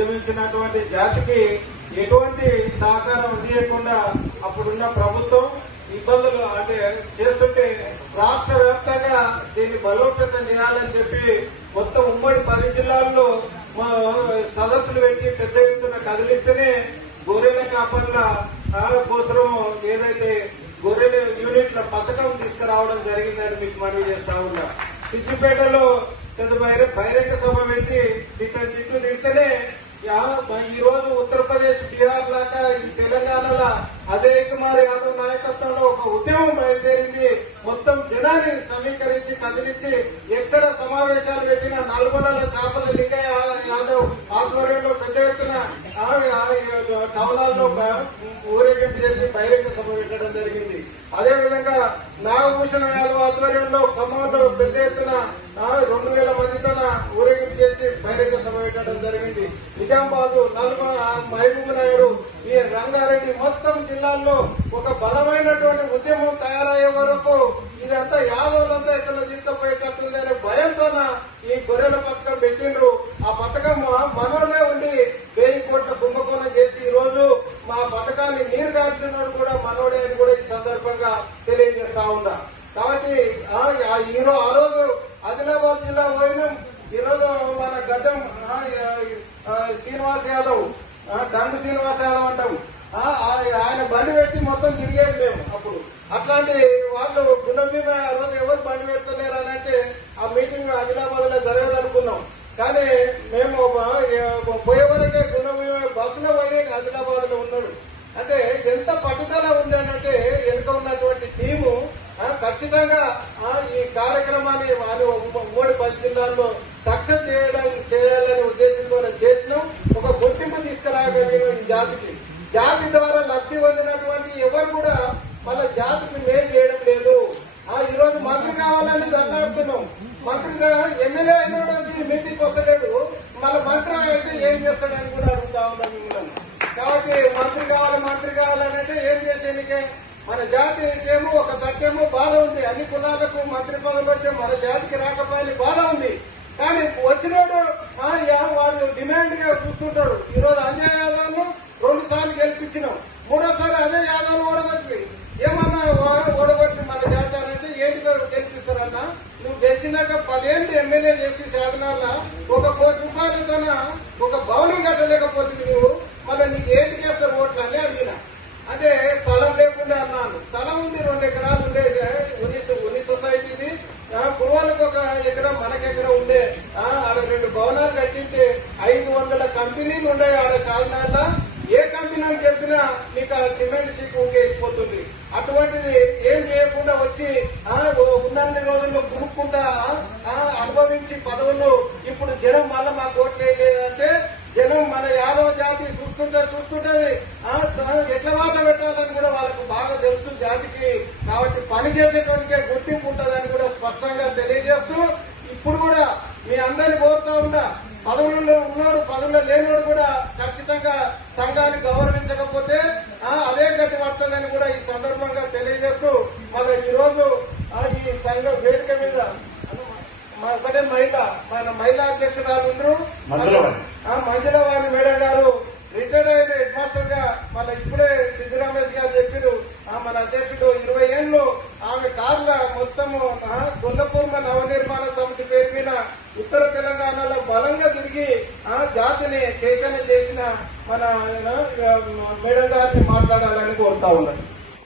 ఉద్యమించినటువంటి జాతికి ఎటువంటి సహకారం అందించకుండా అప్పుడున్న ప్రభుత్వం ఇబ్బందులు అంటే చేస్తుంటే రాష్ట్ర వ్యాప్తంగా దీన్ని బలోపేతం చేయాలని చెప్పి మొత్తం ఉమ్మడి 10 జిల్లాల్లో సదస్సులు పెట్టి పెద్ద ఎత్తున కదిలిస్తేనే గొర్రెల కాపర్ల కోసం ఏదైతే గొర్రెల యూనిట్ల పథకం తీసుకురావడం జరిగిందని మీకు మనవి చేస్తా ఉన్నా. సిద్దిపేటలో పెద్ద బహిరంగ సభ పెట్టి తిట్టు తిడితేనే ఈ రోజు ఉత్తరప్రదేశ్, బీహార్ లాగా ఈ తెలంగాణలో అజయ్ కుమార్ యాదవ్ నాయకత్వంలో ఒక ఉద్యమం బయలుదేరింది. మొత్తం జనాన్ని సమీకరించి కదిలించి ఎక్కడ సమావేశాలు పెట్టిన నల్గొండలో చేపల లింగయ్య యాదవ్ ఆధ్వర్యంలో పెద్ద ఎత్తున టౌనాల్లో ఊరేగింపు చేసి బహిరంగ సభ పెట్టడం జరిగింది. అదేవిధంగా నాగభూషణ యాదవ్ ఆధ్వర్యంలో ఖమ్మంలో పెద్ద ఎత్తున 2000 మందితో ఊరేగింపు చేసి బహిరంగ సభ పెట్టడం జరిగింది. నిజామాబాద్, నల్గొండ, మహబూబ్ నగర్, ఈ రంగారెడ్డి మొత్తం జిల్లాల్లో ఒక బలమైనటువంటి ఉద్యమం తయారయ్యే వరకు ఇదంతా యాదవులంతా ఎక్కడ తీసుకుపోయేటట్టుంది అనే భయంతో ఈ గొర్రెల పథకం పెట్టిండ్రు. ఆ పథకం మనోనే ఉండి 1000 కోట్ల కుంభకోణం చేసి ఈ రోజు మా పథకాన్ని నీరు కాల్చినోడు కూడా మనోడే అని కూడా ఈ సందర్భంగా తెలియజేస్తా ఉన్నా. కాబట్టి ఆ రోజు ఆదిలాబాద్ జిల్లా పోయినాం. ఈరోజు మన గడ్డం శ్రీనివాస్ యాదవ్, దండు శ్రీనివాస్ యాదవ్ అంటాం, ఆయన బండి పెట్టి మొత్తం తిరిగేది మేము. అప్పుడు అట్లాంటి వాళ్ళు గుండె ఆ రోజు ఎవరు బండి పెడతలేరు అని అంటే ఆ మీటింగ్ ఆదిలాబాద్ లో జరగదనుకున్నాం. కానీ మేము పోయేవరకే గుండె బస్సులో పోయి ఆదిలాబాద్ లో ఉన్నాడు. అంటే ఎంత పట్టుదల ఉంది అంటే వెనుక ఉన్నటువంటి టీము ఖచ్చితంగా ఈ కార్యక్రమాన్ని ఉమ్మడి 10 జిల్లాల్లో సక్సెస్ చేయాలనే ఉద్దేశంతో చేసినాం. ఒక గుర్తింపు తీసుకురాగలిగిన ఈ జాతికి, జాతి ద్వారా లబ్ధి పొందినటువంటి ఎవరు కూడా మన జాతికి మేలు చేయడం లేదు. ఈ రోజు మంత్రి కావాలని దండాడుతున్నాం. మంత్రిగా ఎమ్మెల్యే అయిన వచ్చి మీటింగ్కి వస్తలేడు, మన మంత్రి అయితే ఏం చేస్తాడని కూడా అడుగుతా ఉన్నాం మిమ్మల్ని. కాబట్టి మంత్రి కావాలంటే ఏం చేసేందుకే మన జాతి ఏమో ఒక తట్టేమో బాధ ఉంది. అన్ని కులాలకు మంత్రి పదవులు వచ్చే మన జాతికి రాకపోయిన బాధ ఉంది. కానీ వచ్చినోడు వాళ్ళు డిమాండ్ గా చూస్తుంటాడు. ఈ రోజు అంజయ్ యాదవ్ ను 2 సార్లు గెలిపించినాం, 3వసారి అదే యాదవ్ ఓడగొట్టి ఏమన్నా ఓడగొట్టి మన జాతి అంటే ఏంటిగా గెలిపిస్తారన్నా? నువ్వు గెలిచినాక 10 ఏళ్ళు ఎమ్మెల్యే చేసి సాధనాల 1 కోటి రూపాయలతో ఒక భవనం కట్టలేకపోతే నువ్వు మళ్ళీ నీకు ఏంటి చేస్తారు ఓట్లు అని అడిగినా. అంటే స్థలం లేకుండా అన్నాను. స్థలం ఉంది, 2 ఎకరాలు ఉండే ఉన్ని సొసైటీది. కుర్వాళ్ళకు 1 ఎకరం, మనకెకరం ఉండే. ఆడ 2 భవనాలు కట్టింటే 500 కంపెనీలు ఉండే ఆడ సాధనాల. ఏ కంపెనీకి చెప్పినా నీకు ఆ సిమెంట్ షీట్ ఊకేసిపోతుంది. అటువంటిది ఏం చేయకుండా వచ్చి ఉన్నన్ని రోజుల్లో కొనుక్కుంటా అనుభవించి పదవులు ఇప్పుడు జనం మళ్ళా మాకు ఓట్లు వేయలేదంటే జనం మన యాదవ జాతి చూస్తుంటది. ఎట్లా వాత పెట్టాలని కూడా వాళ్ళకు బాగా తెలుసు జాతికి. కాబట్టి పని చేసేటువంటి గుర్తింపు ఉంటుందని కూడా స్పష్టంగా తెలియజేస్తూ ఇప్పుడు కూడా మీ అందరినీ కోరుతా ఉన్నా, పదవుల్లో ఉన్నోడు పదవుల్లో లేనివాడు కూడా ఖచ్చితంగా సంఘాన్ని గౌరవించకపోతే అదే గతి పడుతుందని కూడా ఈ సందర్భంగా తెలియజేస్తూ మన ఈ రోజు ఈ సంఘం వేదిక మీద ఒకటే మన మహిళా అధ్యక్షురాలు ఉండరు మంజులవాణి మేడం గారు, రిటైర్డ్ అయిన హెడ్ మాస్టర్ గా మళ్ళీ ఇప్పుడే సిద్దిరామేష్ గారు చెప్పారు. మన అధ్యక్షుడు 20 ఏళ్ళు ఆమె కార్ల మొత్తము గుండపూర్మ నవనిర్మాణ సమితి పేరు మీద ఉత్తర తెలంగాణలో బలంగా తిరిగి జాతిని చైతన్యం చేసిన మన మేడం గారిని మాట్లాడాలని కోరుతా ఉన్నారు.